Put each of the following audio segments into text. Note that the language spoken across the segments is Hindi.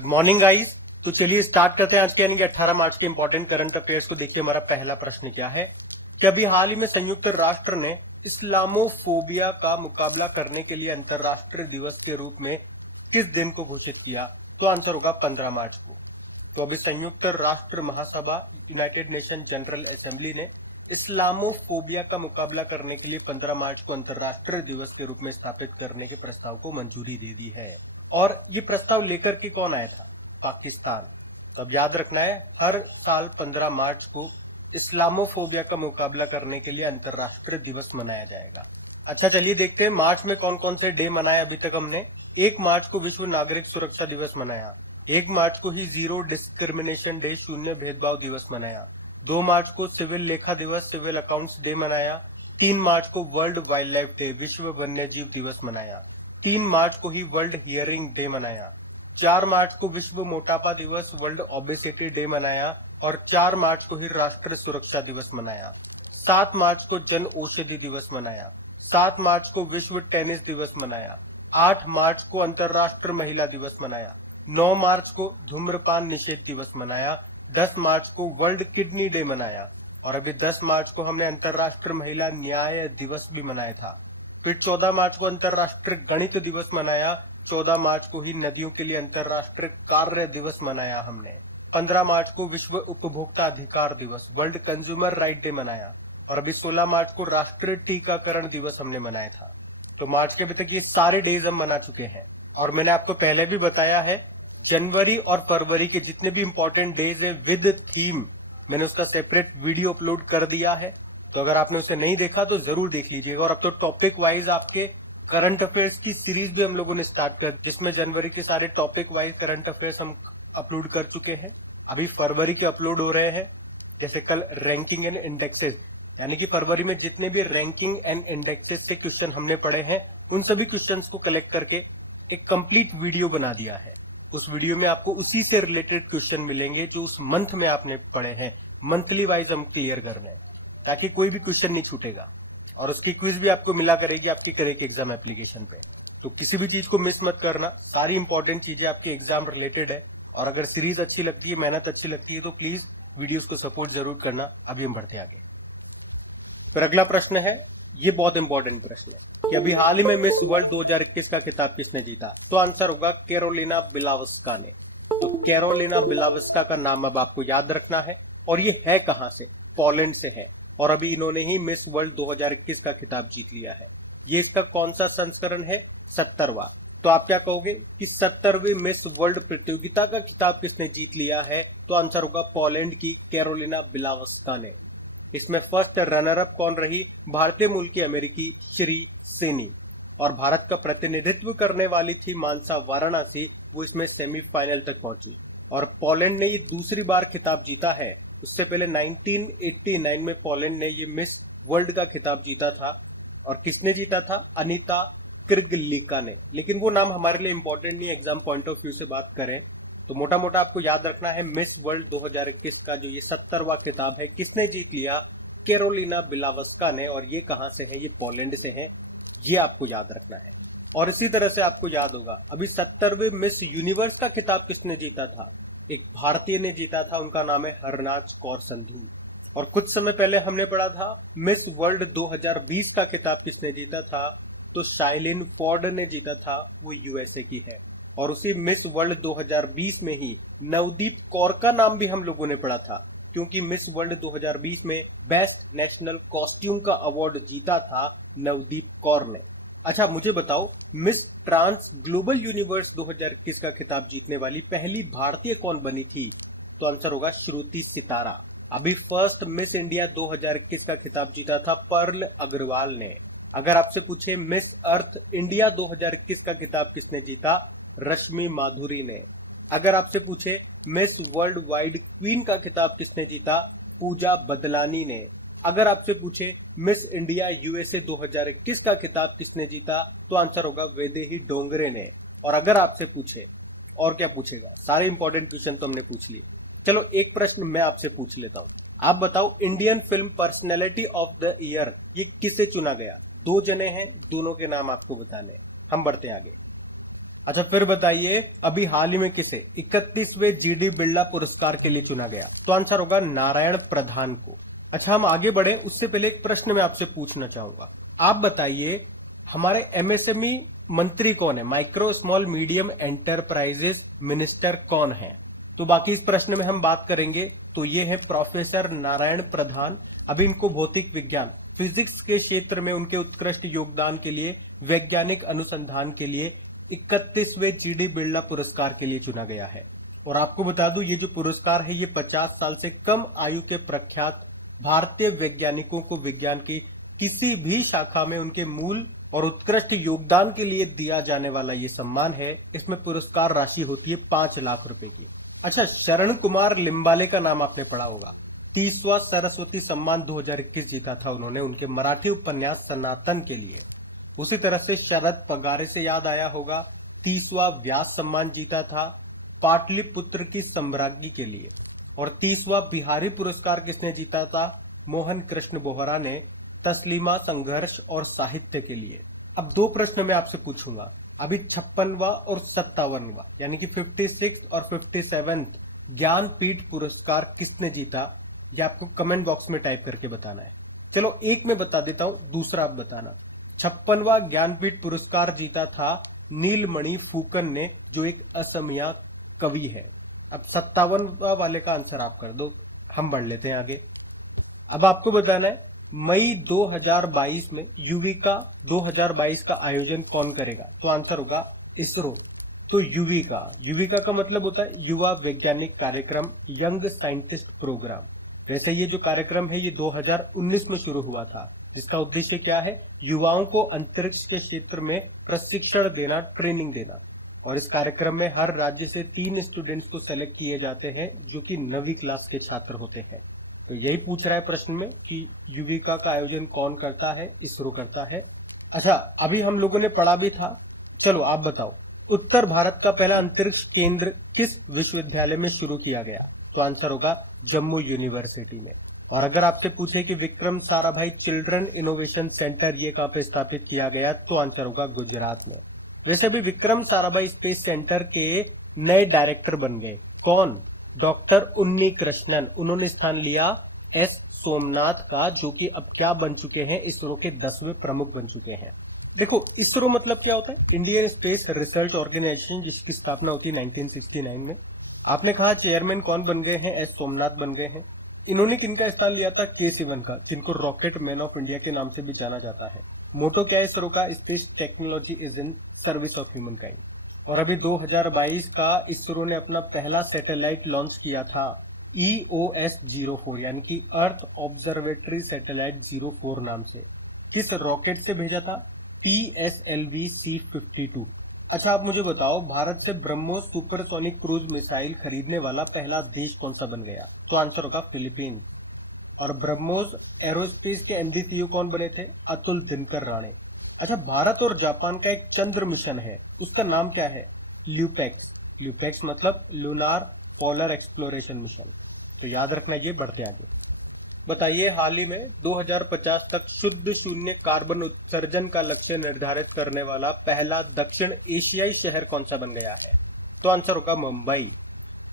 Good morning guys. तो चलिए स्टार्ट करते हैं आज के यानी कि 18 मार्च के इंपॉर्टेंट करंट अफेयर्स को। देखिए हमारा पहला प्रश्न क्या है कि अभी हाल ही में संयुक्त राष्ट्र ने इस्लामोफोबिया का मुकाबला करने के लिए अंतरराष्ट्रीय दिवस के रूप में किस दिन को घोषित किया? तो आंसर होगा 15 मार्च को। तो अभी संयुक्त राष्ट्र महासभा यूनाइटेड नेशन जनरल असेंबली ने इस्लामोफोबिया का मुकाबला करने के लिए 15 मार्च को अंतरराष्ट्रीय दिवस के रूप में स्थापित करने के प्रस्ताव को मंजूरी दे दी है। और ये प्रस्ताव लेकर के कौन आया था? पाकिस्तान। तो अब याद रखना है, हर साल 15 मार्च को इस्लामोफोबिया का मुकाबला करने के लिए अंतरराष्ट्रीय दिवस मनाया जाएगा। अच्छा चलिए देखते हैं मार्च में कौन कौन से डे मनाए अभी तक हमने। 1 मार्च को विश्व नागरिक सुरक्षा दिवस मनाया। 1 मार्च को ही जीरो डिस्क्रिमिनेशन डे, शून्य भेदभाव दिवस मनाया। 2 मार्च को सिविल लेखा दिवस, सिविल अकाउंट्स डे मनाया। 3 मार्च को वर्ल्ड वाइल्ड लाइफ डे, विश्व वन्यजीव दिवस मनाया। 3 मार्च को ही वर्ल्ड हियरिंग डे मनाया। 4 मार्च को विश्व मोटापा दिवस, वर्ल्ड ओबेसिटी डे मनाया। और 4 मार्च को ही राष्ट्रीय सुरक्षा दिवस मनाया। 7 मार्च को जन औषधि दिवस मनाया। 7 मार्च को विश्व टेनिस दिवस मनाया। 8 मार्च को अंतर्राष्ट्रीय महिला दिवस मनाया। 9 मार्च को धूम्रपान निषेध दिवस मनाया। 10 मार्च को वर्ल्ड किडनी डे मनाया। और अभी 10 मार्च को हमने अंतर्राष्ट्रीय महिला न्याय दिवस भी मनाया था। फिर 14 मार्च को अंतर्राष्ट्रीय गणित दिवस मनाया। 14 मार्च को ही नदियों के लिए अंतर्राष्ट्रीय कार्य दिवस मनाया हमने। 15 मार्च को विश्व उपभोक्ता अधिकार दिवस, वर्ल्ड कंज्यूमर राइट डे मनाया। और अभी 16 मार्च को राष्ट्रीय टीकाकरण दिवस हमने मनाया था। तो मार्च के अभी तक ये सारे डेज हम मना चुके हैं। और मैंने आपको पहले भी बताया है, जनवरी और फरवरी के जितने भी इंपॉर्टेंट डेज है विद थीम, मैंने उसका सेपरेट वीडियो अपलोड कर दिया है। तो अगर आपने उसे नहीं देखा तो जरूर देख लीजिएगा। और अब तो टॉपिक वाइज आपके करंट अफेयर्स की सीरीज भी हम लोगों ने स्टार्ट कर, जिसमें जनवरी के सारे टॉपिक वाइज करंट अफेयर्स हम अपलोड कर चुके हैं। अभी फरवरी के अपलोड हो रहे हैं। जैसे कल रैंकिंग एंड इंडेक्सेस, यानी कि फरवरी में जितने भी रैंकिंग एंड इंडेक्सेस से क्वेश्चन हमने पढ़े हैं, उन सभी क्वेश्चंस को कलेक्ट करके एक कंप्लीट वीडियो बना दिया है। उस वीडियो में आपको उसी से रिलेटेड क्वेश्चन मिलेंगे जो उस मंथ में आपने पढ़े हैं। मंथली वाइज हम क्लियर कर रहे हैं ताकि कोई भी क्वेश्चन नहीं छूटेगा। और उसकी क्विज भी आपको मिला करेगी आपकी करेक्ट एग्जाम एप्लीकेशन पे। तो किसी भी चीज को मिस मत करना, सारी इंपॉर्टेंट चीजें आपके एग्जाम रिलेटेड है। और अगर सीरीज अच्छी लगती है, मेहनत अच्छी लगती है, तो प्लीज वीडियोस को सपोर्ट जरूर करना। अभी हम बढ़ते आगे। फिर अगला प्रश्न है, ये बहुत इंपॉर्टेंट प्रश्न है कि अभी हाल ही में मिस वर्ल्ड 2021 का खिताब किसने जीता? तो आंसर होगा कैरोलिना बिलावस्का ने। तो कैरोलिना बिलावस्का का नाम अब आपको याद रखना है। और ये है कहां से? पोलैंड से है। और अभी इन्होंने ही मिस वर्ल्ड 2021 का खिताब जीत लिया है। ये इसका कौन सा संस्करण है? 70वां। तो आप क्या कहोगे कि 70वीं मिस वर्ल्ड प्रतियोगिता का खिताब किसने जीत लिया है? तो आंसर होगा पोलैंड की कैरोलिना बिलावस्का ने। इसमें फर्स्ट रनर अप कौन रही? भारतीय मूल की अमेरिकी श्री सेनी। और भारत का प्रतिनिधित्व करने वाली थी मानसा वाराणसी, वो इसमें सेमीफाइनल तक पहुंची। और पोलैंड ने ये दूसरी बार खिताब जीता है। उससे पहले 1989 में पोलैंड ने ये मिस वर्ल्ड का खिताब जीता था। और किसने जीता था? अनिता क्रिगलिका ने। लेकिन वो नाम हमारे लिए इंपॉर्टेंट नहीं है, एग्जाम पॉइंट ऑफ व्यू से बात करें तो मोटा मोटा आपको याद रखना है, मिस वर्ल्ड 2021 का जो ये 70वां खिताब है किसने जीत लिया? कैरोलिना बिलावस्का ने। और ये कहां से है? ये पोलैंड से है। ये आपको याद रखना है। और इसी तरह से आपको याद होगा अभी 70वें मिस यूनिवर्स का खिताब किसने जीता था? एक भारतीय ने जीता था, उनका नाम है हरनाज कौर संधू। और कुछ समय पहले हमने पढ़ा था मिस वर्ल्ड 2020 का खिताब किसने जीता था? तो शाइलिन फोर्ड ने जीता था, वो यूएसए की है। और उसी मिस वर्ल्ड 2020 में ही नवदीप कौर का नाम भी हम लोगों ने पढ़ा था, क्योंकि मिस वर्ल्ड 2020 में बेस्ट नेशनल कॉस्ट्यूम का अवार्ड जीता था नवदीप कौर ने। अच्छा मुझे बताओ, मिस ट्रांस ग्लोबल यूनिवर्स 2021 का खिताब जीतने वाली पहली भारतीय कौन बनी थी? तो आंसर होगा श्रुति सितारा। अभी फर्स्ट मिस इंडिया 2021 का खिताब जीता था पर्ल अग्रवाल ने। अगर आपसे पूछे मिस अर्थ इंडिया 2021 का खिताब किसने जीता? रश्मि माधुरी ने। अगर आपसे पूछे मिस वर्ल्ड वाइड क्वीन का खिताब किसने जीता? पूजा बदलानी ने। अगर आपसे पूछे मिस इंडिया यूएसए 2021 का खिताब किसने जीता? तो आंसर होगा वैदेही डोंगरे ने। और अगर आपसे पूछे, और क्या पूछेगा, सारे इंपॉर्टेंट क्वेश्चन तो हमने पूछ लिए। चलो एक प्रश्न मैं आपसे पूछ लेता हूं। आप बताओ, Indian film personality of the year ये किसे चुना गया? 2 जने हैं, दोनों के नाम आपको बताने। हम बढ़ते हैं आगे। अच्छा फिर बताइए, अभी हाल ही में किसे 31वें जीडी बिरला पुरस्कार के लिए चुना गया? तो आंसर होगा नारायण प्रधान को। अच्छा हम आगे बढ़े उससे पहले एक प्रश्न मैं आपसे पूछना चाहूंगा। आप बताइए हमारे एमएसएमई मंत्री कौन है? Micro small medium enterprises minister कौन है? तो बाकी इस प्रश्न में हम बात करेंगे। तो ये है प्रोफेसर नारायण प्रधान। अभी इनको भौतिक विज्ञान फिजिक्स के क्षेत्र में उनके उत्कृष्ट योगदान के लिए, वैज्ञानिक अनुसंधान के लिए 31वें जीडी बिरला पुरस्कार के लिए चुना गया है। और आपको बता दूं ये जो पुरस्कार है ये 50 साल से कम आयु के प्रख्यात भारतीय वैज्ञानिकों को विज्ञान की किसी भी शाखा में उनके मूल और उत्कृष्ट योगदान के लिए दिया जाने वाला ये सम्मान है। इसमें पुरस्कार राशि होती है 5 लाख रुपए की। अच्छा शरण कुमार लिम्बाले का नाम आपने पढ़ा होगा। 30वां सरस्वती सम्मान 2021 जीता था उन्होंने उनके मराठी उपन्यास सनातन के लिए। उसी तरह से शरद पगारे से याद आया होगा, 30वां व्यास सम्मान जीता था पाटलिपुत्र की सम्राज्ञी के लिए। और 30वां बिहारी पुरस्कार किसने जीता था? मोहन कृष्ण बोहरा ने तस्लीमा संघर्ष और साहित्य के लिए। अब दो प्रश्न मैं आपसे पूछूंगा। अभी 56वां और 57वां यानी कि 56 और 57 ज्ञानपीठ पुरस्कार किसने जीता? ये आपको कमेंट बॉक्स में टाइप करके बताना है। चलो एक मैं बता देता हूं, दूसरा आप बताना। 56वां ज्ञानपीठ पुरस्कार जीता था नीलमणि फूकन ने, जो एक असमिया कवि है। अब 57वां वाले का आंसर आप कर दो, हम बढ़ लेते हैं आगे। अब आपको बताना है मई 2022 में युविका 2022 का आयोजन कौन करेगा? तो आंसर होगा इसरो। तो युविका का मतलब होता है युवा वैज्ञानिक कार्यक्रम, यंग साइंटिस्ट प्रोग्राम। वैसे ये जो कार्यक्रम है ये 2019 में शुरू हुआ था, जिसका उद्देश्य क्या है? युवाओं को अंतरिक्ष के क्षेत्र में प्रशिक्षण देना, ट्रेनिंग देना। और इस कार्यक्रम में हर राज्य से 3 स्टूडेंट्स को सेलेक्ट किए जाते हैं जो कि 9वीं क्लास के छात्र होते हैं। तो यही पूछ रहा है प्रश्न में कि युविका का आयोजन कौन करता है? इसरो करता है। अच्छा अभी हम लोगों ने पढ़ा भी था, चलो आप बताओ उत्तर भारत का पहला अंतरिक्ष केंद्र किस विश्वविद्यालय में शुरू किया गया? तो आंसर होगा जम्मू यूनिवर्सिटी में। और अगर आपसे पूछे कि Vikram Sarabhai children innovation centre ये कहां पे स्थापित किया गया? तो आंसर होगा गुजरात में। वैसे भी विक्रम साराभाई स्पेस सेंटर के नए डायरेक्टर बन गए। कौन? डॉक्टर उन्नी कृष्णन। उन्होंने स्थान लिया एस सोमनाथ का, जो कि अब क्या बन चुके हैं? इसरो के 10वें प्रमुख बन चुके हैं। देखो इसरो मतलब क्या होता है? इंडियन स्पेस रिसर्च ऑर्गेनाइजेशन, जिसकी स्थापना होती है 1969 में। आपने कहा चेयरमैन कौन बन गए हैं? एस सोमनाथ बन गए हैं। इन्होंने किनका स्थान लिया था? के सिवन का, जिनको रॉकेट मैन ऑफ इंडिया के नाम से भी जाना जाता है। मोटो क्या है इसरो का? Space technology is in service of human kind. और अभी 2022 का इसरो ने अपना पहला सैटेलाइट लॉन्च किया था EOS-04 यानी कि अर्थ ऑब्जर्वेटरी सैटेलाइट 04 नाम से। किस रॉकेट से भेजा था? PSLV-C52। अच्छा आप मुझे बताओ भारत से ब्रह्मोस सुपरसोनिक क्रूज मिसाइल खरीदने वाला पहला देश कौन सा बन गया? तो आंसर होगा फिलीपींस। और ब्रह्मोस एरोस्पेस के MD CEO कौन बने थे? अतुल दिनकर राणे। अच्छा भारत और जापान का एक चंद्र मिशन है, उसका नाम क्या है? ल्यूपेक्स। ल्यूपेक्स मतलब लूनार पोलर एक्सप्लोरेशन मिशन। तो याद रखना ये। बढ़ते आगे। बताइए हाल ही में 2050 तक शुद्ध शून्य कार्बन उत्सर्जन का लक्ष्य निर्धारित करने वाला पहला दक्षिण एशियाई शहर कौन सा बन गया है? तो आंसर होगा मुंबई।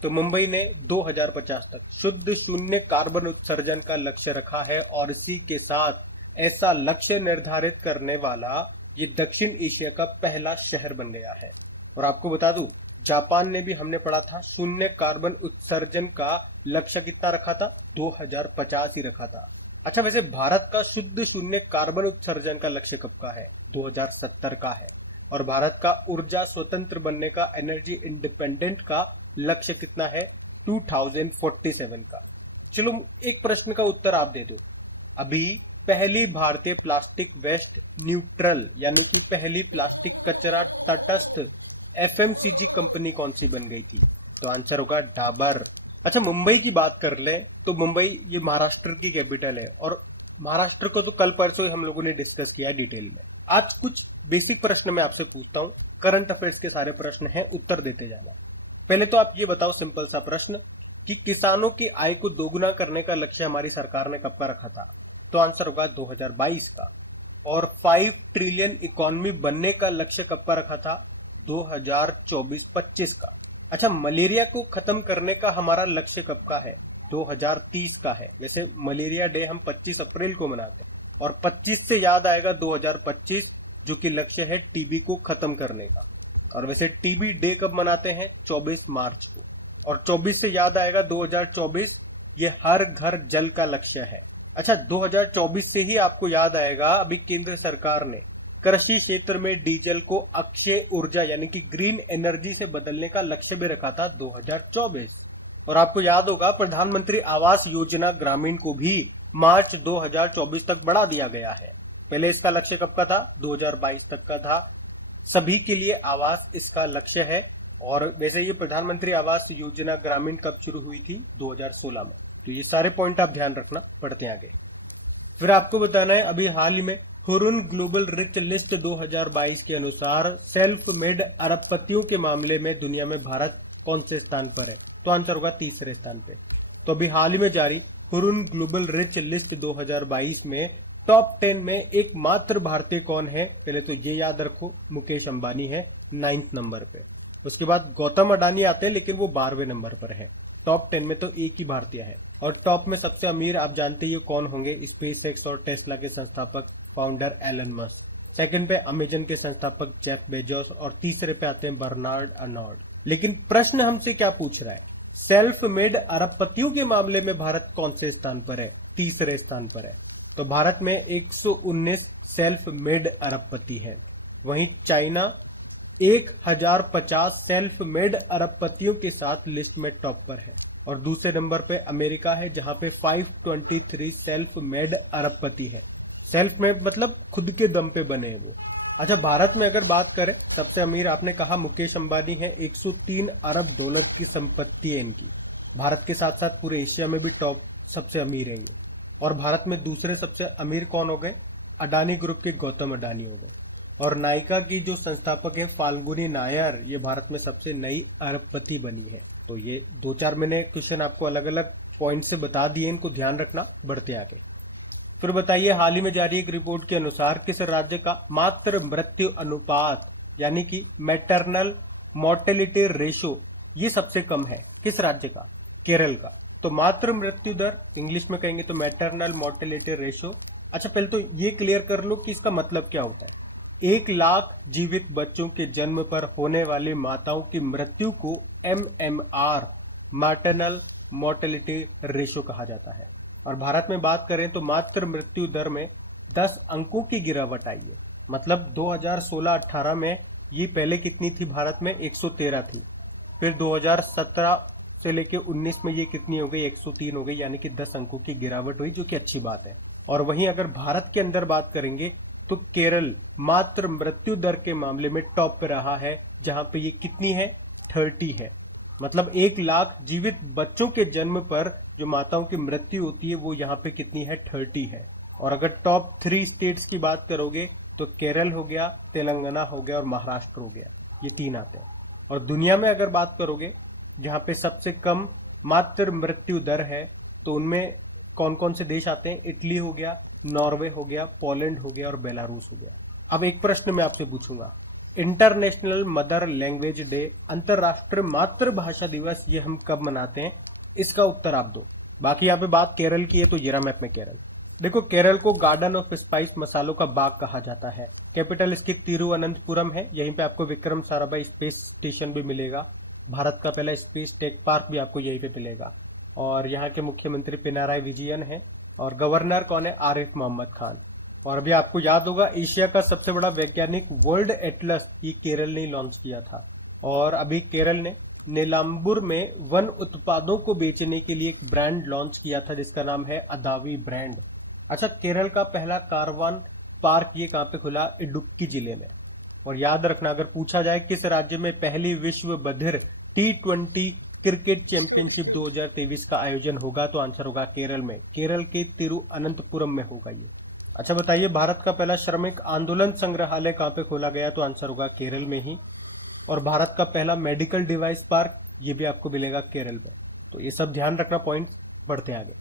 तो मुंबई ने 2050 तक शुद्ध शून्य कार्बन उत्सर्जन का लक्ष्य रखा है और इसी के साथ ऐसा लक्ष्य निर्धारित करने वाला ये दक्षिण एशिया का पहला शहर बन गया है। और आपको बता दूं जापान ने भी, हमने पढ़ा था, शून्य कार्बन उत्सर्जन का लक्ष्य कितना रखा था? 2050 ही रखा था। अच्छा वैसे भारत का शुद्ध शून्य कार्बन उत्सर्जन का लक्ष्य कब का है? 2070 का है। और भारत का ऊर्जा स्वतंत्र बनने का, एनर्जी इंडिपेंडेंट का लक्ष्य कितना है? 2047 का। चलो एक प्रश्न का उत्तर आप दे दो। अभी पहली भारतीय प्लास्टिक वेस्ट न्यूट्रल यानी कि पहली प्लास्टिक कचरा तटस्थ FMCG कंपनी कौन सी बन गई थी? तो आंसर होगा डाबर। अच्छा मुंबई की बात कर ले तो मुंबई ये महाराष्ट्र की कैपिटल है और महाराष्ट्र को तो कल परसों ही हम लोगों ने डिस्कस किया डिटेल में। आज कुछ बेसिक प्रश्न मैं आपसे पूछता हूँ, करंट अफेयर्स के सारे प्रश्न हैं, उत्तर देते जाना। पहले तो आप ये बताओ सिंपल सा प्रश्न कि किसानों की आय को दोगुना करने का लक्ष्य हमारी सरकार ने कब का रखा था? तो आंसर होगा 2022 का। और 5 ट्रिलियन इकोनॉमी बनने का लक्ष्य कब का रखा था? 2024-25 का। अच्छा, मलेरिया को खत्म करने का हमारा लक्ष्य कब का है? 2030 का है। वैसे मलेरिया डे हम 25 अप्रैल को मनाते हैं, और 25 से याद आएगा 2025, जो कि लक्ष्य है टीबी को खत्म करने का। और वैसे टीबी डे कब मनाते हैं? 24 मार्च को। और 24 से याद आएगा 2024, ये हर घर जल का लक्ष्य है। अच्छा, 2024 से ही आपको याद आएगा, अभी केंद्र सरकार ने कृषि क्षेत्र में डीजल को अक्षय ऊर्जा यानी कि ग्रीन एनर्जी से बदलने का लक्ष्य भी रखा था 2024। और आपको याद होगा, प्रधानमंत्री आवास योजना ग्रामीण को भी मार्च 2024 तक बढ़ा दिया गया है। पहले इसका लक्ष्य कब का था? 2022 तक का था। सभी के लिए आवास इसका लक्ष्य है। और वैसे ये प्रधानमंत्री आवास योजना ग्रामीण कब शुरू हुई थी? 2016 में। तो ये सारे पॉइंट आप ध्यान रखना। पढ़ते हैं आगे। फिर आपको बताना है, अभी हाल ही में हुरुन ग्लोबल रिच लिस्ट 2022 के अनुसार सेल्फ मेड अरबपतियों के मामले में दुनिया में भारत कौन से स्थान पर है? तो आंसर होगा तीसरे स्थान पे। तो अभी हाल ही में जारी हुरुन ग्लोबल रिच लिस्ट 2022 में टॉप 10 में एकमात्र भारतीय कौन है? पहले तो ये याद रखो, मुकेश अंबानी है 9th नंबर पे। उसके बाद गौतम अडानी आते हैं, लेकिन वो 12वें नंबर पर है। टॉप 10 में तो एक ही भारतीय है। और टॉप में सबसे अमीर आप जानते ही कौन होंगे? स्पेस एक्स और टेस्ला के संस्थापक फाउंडर एलन मस्क। सेकंड पे अमेजन के संस्थापक जेफ बेजोस, और तीसरे पे आते हैं बर्नार्ड अर्नोल्ड। लेकिन प्रश्न हमसे क्या पूछ रहा है? सेल्फ मेड अरबपतियों के मामले में भारत कौन से स्थान पर है? तीसरे स्थान पर है। तो भारत में 119 सेल्फ मेड अरबपति हैं। वहीं चाइना 1050 सेल्फ मेड अरबपतियों के साथ लिस्ट में टॉप पर है। और दूसरे नंबर पे अमेरिका है, जहां पे 523 सेल्फ मेड अरबपति है। सेल्फ मेड मतलब खुद के दम पे बने हैं वो। अच्छा, भारत में अगर बात करें, सबसे अमीर आपने कहा मुकेश अंबानी है, 103 अरब डॉलर की संपत्ति है इनकी। भारत के साथ साथ पूरे एशिया में भी टॉप सबसे अमीर है ये। और भारत में दूसरे सबसे अमीर कौन हो गए? अडानी ग्रुप के गौतम अडानी हो गए। और नायका की जो संस्थापक है फाल्गुनी नायर, ये भारत में सबसे नई अरबपति बनी है। तो ये 2-4 मैंने क्वेश्चन आपको अलग अलग पॉइंट से बता दिए, इनको ध्यान रखना। बढ़ते आगे। फिर बताइए, हाल ही में जारी एक रिपोर्ट के अनुसार किस राज्य का मातृ मृत्यु अनुपात यानी कि मैटरनल मोर्टेलिटी रेशो ये सबसे कम है? किस राज्य का? केरल का। तो मातृ मृत्यु दर इंग्लिश में कहेंगे तो मैटरनल मोर्टेलिटी रेशो। अच्छा, पहले तो ये क्लियर कर लो कि इसका मतलब क्या होता है। 1 लाख जीवित बच्चों के जन्म पर होने वाली माताओं की मृत्यु को MMR मैटरनल मोर्टेलिटी रेशो कहा जाता है। और भारत में बात करें तो मातृ मृत्यु दर में 10 अंकों की गिरावट आई है। मतलब 2016-18 में ये पहले कितनी थी? भारत में 113 थी। फिर 2017 से लेके 19 में ये कितनी हो गई? 103 हो गई, यानी कि 10 अंकों की गिरावट हुई, जो कि अच्छी बात है। और वहीं अगर भारत के अंदर बात करेंगे तो केरल मातृ मृत्यु दर के मामले में टॉप पे रहा है, जहां पे ये कितनी है? 30 है। मतलब 1 लाख जीवित बच्चों के जन्म पर जो माताओं की मृत्यु होती है वो यहाँ पे कितनी है? 30 है। और अगर टॉप 3 स्टेट्स की बात करोगे तो केरल हो गया, तेलंगाना हो गया और महाराष्ट्र हो गया, ये 3 आते हैं। और दुनिया में अगर बात करोगे जहाँ पे सबसे कम मातृ मृत्यु दर है, तो उनमें कौन कौन से देश आते हैं? इटली हो गया, नॉर्वे हो गया, पोलैंड हो गया और बेलारूस हो गया। अब एक प्रश्न मैं आपसे पूछूंगा, इंटरनेशनल मदर लैंग्वेज डे, अंतरराष्ट्रीय मातृभाषा दिवस, ये हम कब मनाते हैं? इसका उत्तर आप दो। बाकी यहाँ पे बात केरल की है, तो ये रहा मैप में केरल। देखो, केरल को गार्डन ऑफ स्पाइस मसालों का बाग कहा जाता है। कैपिटल इसकी तिरुवनंतपुरम है। यहीं पे आपको विक्रम साराभाई स्पेस स्टेशन भी मिलेगा। भारत का पहला स्पेस टेक पार्क भी आपको यहीं पे मिलेगा। और यहाँ के मुख्यमंत्री पिनाराई विजयन है। और गवर्नर कौन है? आरिफ मोहम्मद खान। और अभी आपको याद होगा, एशिया का सबसे बड़ा वैज्ञानिक वर्ल्ड एटलस ये केरल ने लॉन्च किया था। और अभी केरल ने नीलांबुर में वन उत्पादों को बेचने के लिए एक ब्रांड लॉन्च किया था, जिसका नाम है अदावी ब्रांड। अच्छा, केरल का पहला कारवान पार्क ये कहाँ पे खुला? इडुक्की जिले में। और याद रखना, अगर पूछा जाए किस राज्य में पहली विश्व बधिर T20 क्रिकेट चैंपियनशिप 2023 का आयोजन होगा, तो आंसर होगा केरल में। केरल के तिरुअनंतपुरम में होगा ये। अच्छा बताइए, भारत का पहला श्रमिक आंदोलन संग्रहालय कहाँ पे खोला गया? तो आंसर होगा केरल में ही। और भारत का पहला मेडिकल डिवाइस पार्क ये भी आपको मिलेगा केरल में। तो ये सब ध्यान रखना पॉइंट्स। बढ़ते आगे।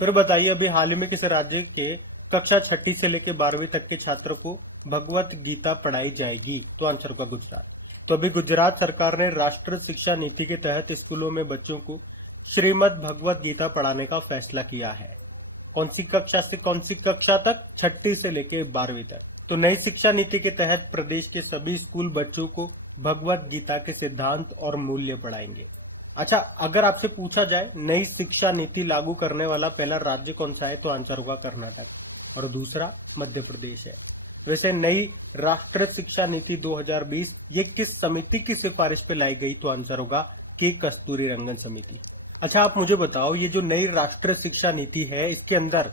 फिर बताइए, अभी हाल ही में किस राज्य के कक्षा 6 से लेकर 12वीं तक के छात्रों को भगवत गीता पढ़ाई जाएगी? तो आंसर होगा गुजरात। तो अभी गुजरात सरकार ने राष्ट्रीय शिक्षा नीति के तहत स्कूलों में बच्चों को श्रीमद् भगवत गीता पढ़ाने का फैसला किया है। कौन सी कक्षा से कौन सी कक्षा तक? 6ठी से लेकर 12वीं तक। तो नई शिक्षा नीति के तहत प्रदेश के सभी स्कूल बच्चों को भगवत गीता के सिद्धांत और मूल्य पढ़ाएंगे। अच्छा, अगर आपसे पूछा जाए नई शिक्षा नीति लागू करने वाला पहला राज्य कौन सा है, तो आंसर होगा कर्नाटक और दूसरा मध्य प्रदेश है। वैसे नई राष्ट्रीय शिक्षा नीति 2020 ये किस समिति की सिफारिश पे लाई गई, तो आंसर होगा के कस्तूरी रंगन समिति। अच्छा, आप मुझे बताओ ये जो नई राष्ट्रीय शिक्षा नीति है इसके अंदर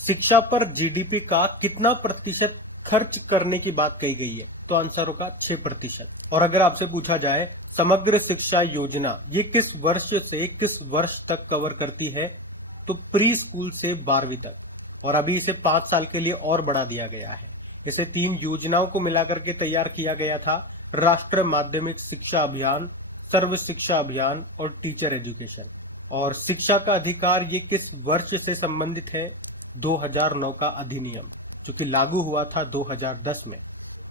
शिक्षा पर जीडीपी का कितना प्रतिशत खर्च करने की बात कही गई है, तो आंसर होगा 6%। और अगर आपसे पूछा जाए समग्र शिक्षा योजना ये किस वर्ष से किस वर्ष तक कवर करती है, तो प्री स्कूल से 12वीं तक, और अभी इसे 5 साल के लिए और बढ़ा दिया गया है। इसे 3 योजनाओं को मिलाकर के तैयार किया गया था, राष्ट्रीय माध्यमिक शिक्षा अभियान, सर्व शिक्षा अभियान और टीचर एजुकेशन। और शिक्षा का अधिकार ये किस वर्ष से संबंधित है, 2009 का अधिनियम जो कि लागू हुआ था 2010 में।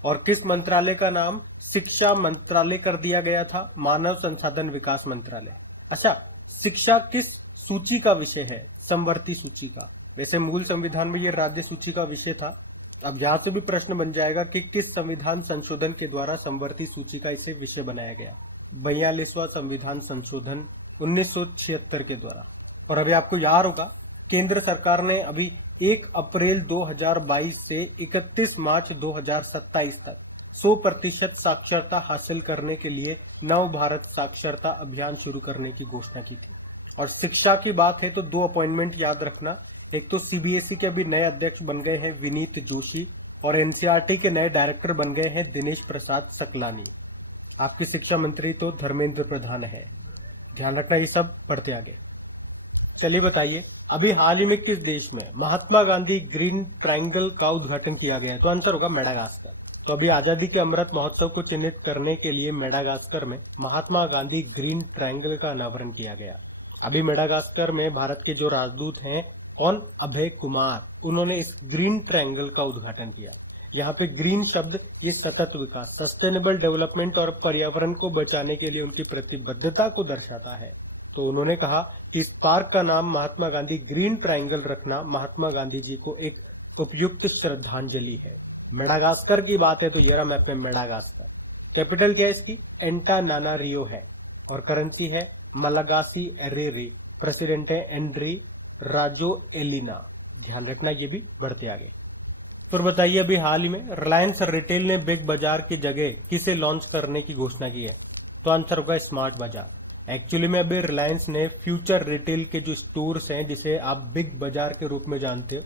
और किस मंत्रालय का नाम शिक्षा मंत्रालय कर दिया गया था, मानव संसाधन विकास मंत्रालय। अच्छा, शिक्षा किस सूची का विषय है, समवर्ती सूची का। वैसे मूल संविधान में ये राज्य सूची का विषय था। अब यहां से भी प्रश्न बन जाएगा कि किस संविधान संशोधन के द्वारा समवर्ती सूची का इसे विषय बनाया गया। 42वां संविधान संशोधन 1976 के द्वारा। और अभी आपको याद होगा केंद्र सरकार ने अभी 1 अप्रैल 2022 से 31 मार्च 2027 तक 100% साक्षरता हासिल करने के लिए नव भारत साक्षरता अभियान शुरू करने की घोषणा की थी। और शिक्षा की बात है तो 2 अपॉइंटमेंट याद रखना। एक तो सीबीएसई के अभी नए अध्यक्ष बन गए हैं विनीत जोशी, और एनसीईआरटी के नए डायरेक्टर बन गए हैं दिनेश प्रसाद सकलानी। आपके शिक्षा मंत्री तो धर्मेंद्र प्रधान है। ध्यान रखना ये सब। पढ़ते आगे। चलिए बताइए अभी हाल ही में किस देश में महात्मा गांधी ग्रीन ट्रायंगल का उद्घाटन किया गया है, तो आंसर होगा मेडागास्कर। तो अभी आजादी के अमृत महोत्सव को चिन्हित करने के लिए मेडागास्कर में महात्मा गांधी ग्रीन ट्रायंगल का अनावरण किया गया। अभी मेडागास्कर में भारत के जो राजदूत हैं, कौन, अभय कुमार, उन्होंने इस ग्रीन ट्रायंगल का उद्घाटन किया। यहाँ पे ग्रीन शब्द ये सतत विकास, सस्टेनेबल डेवलपमेंट और पर्यावरण को बचाने के लिए उनकी प्रतिबद्धता को दर्शाता है। तो उन्होंने कहा कि इस पार्क का नाम महात्मा गांधी ग्रीन ट्रायंगल रखना महात्मा गांधी जी को एक उपयुक्त श्रद्धांजलि है। मेडागास्कर की बात है तो ये रहा मैप में मेडागास्कर। कैपिटल क्या है इसकी, एंटानानारियो है, और करेंसी है मलागासी एरेरी। प्रेसिडेंट है एंड्री राजो एलिना। ध्यान रखना ये भी। बढ़ते आगे। फिर बताइए अभी हाल ही में रिलायंस रिटेल ने बिग बाजार की जगह किसे लॉन्च करने की घोषणा की है, तो आंसर होगा स्मार्ट बाजार। एक्चुअली में अभी रिलायंस ने फ्यूचर रिटेल के जो स्टोर्स हैं जिसे आप बिग बाजार के रूप में जानते हो,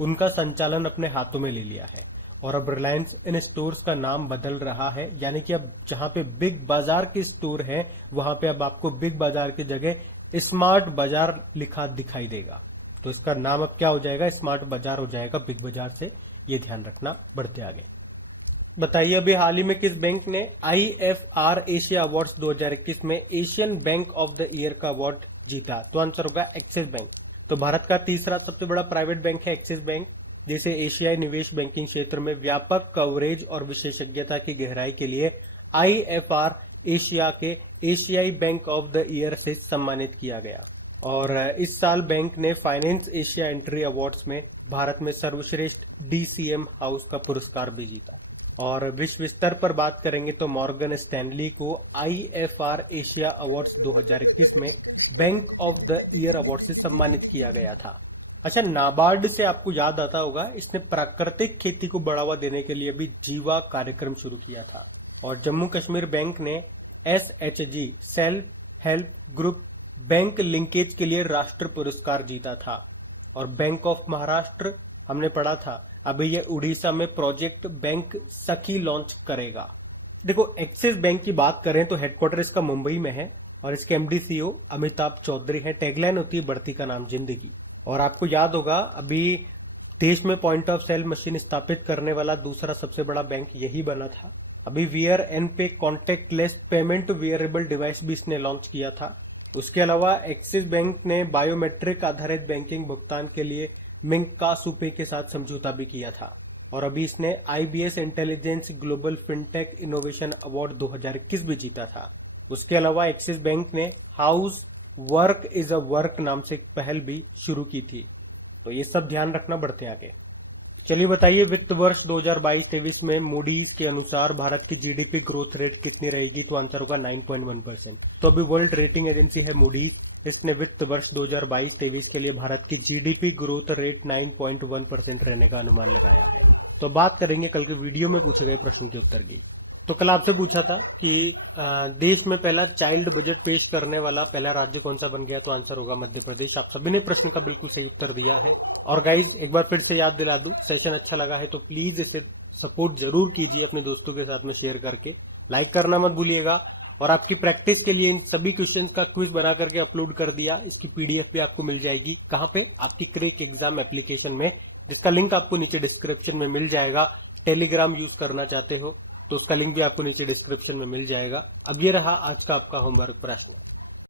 उनका संचालन अपने हाथों में ले लिया है। और अब रिलायंस इन स्टोर्स का नाम बदल रहा है, यानी कि अब जहां पे बिग बाजार के स्टोर है वहां पे अब आपको बिग बाजार की जगह स्मार्ट बाजार लिखा दिखाई देगा। तो इसका नाम अब क्या हो जाएगा, स्मार्ट बाजार हो जाएगा बिग बाजार से। ये ध्यान रखना। बढ़ते आगे। बताइए अभी हाल ही में किस बैंक ने IFR एशिया अवार्ड्स 2021 में Asian bank of the year का अवार्ड जीता, तो आंसर होगा एक्सिस बैंक। तो भारत का तीसरा सबसे बड़ा प्राइवेट बैंक है एक्सिस बैंक, जिसे एशियाई निवेश बैंकिंग क्षेत्र में व्यापक कवरेज और विशेषज्ञता की गहराई के लिए IFR एशिया के एशियाई बैंक ऑफ द ईयर से सम्मानित किया गया। और इस साल बैंक ने फाइनेंस एशिया एंट्री अवार्ड्स में भारत में सर्वश्रेष्ठ DCM हाउस का पुरस्कार भी जीता। और विश्व स्तर पर बात करेंगे तो मॉर्गन स्टैनली को IFR एशिया अवार्ड्स 2021 में bank of the year award से सम्मानित किया गया था। अच्छा, नाबार्ड से आपको याद आता होगा, इसने प्राकृतिक खेती को बढ़ावा देने के लिए भी जीवा कार्यक्रम शुरू किया था। और जम्मू कश्मीर बैंक ने SHG self help group bank linkage के लिए राष्ट्र पुरस्कार जीता था। और बैंक ऑफ महाराष्ट्र हमने पढ़ा था, अभी ये उड़ीसा में प्रोजेक्ट बैंक सखी लॉन्च करेगा। देखो एक्सिस बैंक की बात करें तो हेडक्वार्टर इसका मुंबई में है और इसके MD CEO अमिताभ चौधरी है। टैगलाइन होती है बढ़ती का नाम जिंदगी। और आपको याद होगा अभी देश में पॉइंट ऑफ सेल मशीन स्थापित करने वाला दूसरा सबसे बड़ा बैंक यही बना था। अभी वियर एन पे कॉन्टेक्टलेस पेमेंट वियरेबल डिवाइस भी इसने लॉन्च किया था। उसके अलावा एक्सिस बैंक ने बायोमेट्रिक आधारित बैंकिंग भुगतान के लिए मिंकासुपे के साथ समझौता भी किया था। और अभी इसने IBS intelligence global fintech innovation award 2021 भी जीता था। उसके अलावा एक्सिस बैंक ने house work is a work नाम से एक पहल भी शुरू की थी। तो ये सब ध्यान रखना, बढ़ते आगे। चलिए बताइए, वित्त वर्ष 2022-23 में मूडीज के अनुसार भारत की GDP ग्रोथ रेट कितनी रहेगी? तो आंसर होगा 9.1%। तो अभी वर्ल्ड रेटिंग एजेंसी है मूडीज, इसने वित्त वर्ष 2022-23 के लिए भारत की GDP ग्रोथ रेट 9.1% रहने का अनुमान लगाया है। तो बात करेंगे कल के वीडियो में पूछे गए प्रश्न के उत्तर की। तो कल आपसे पूछा था कि देश में पहला चाइल्ड बजट पेश करने वाला पहला राज्य कौन सा बन गया? तो आंसर होगा मध्य प्रदेश। आप सभी ने प्रश्न का बिल्कुल सही उत्तर दिया है। और गाइज एक बार फिर से याद दिला दूं, सेशन अच्छा लगा है तो प्लीज इसे सपोर्ट जरूर कीजिए अपने दोस्तों के साथ में शेयर करके। लाइक करना मत भूलिएगा। और आपकी प्रैक्टिस के लिए इन सभी क्वेश्चंस का क्विज बना करके अपलोड कर दिया। इसकी PDF भी आपको मिल जाएगी। कहाँ पे? आपकी क्रैक एग्जाम एप्लीकेशन में, जिसका लिंक आपको नीचे डिस्क्रिप्शन में मिल जाएगा। टेलीग्राम यूज करना चाहते हो तो उसका लिंक भी आपको नीचे डिस्क्रिप्शन में मिल जाएगा। अब ये रहा आज का आपका होमवर्क प्रश्न।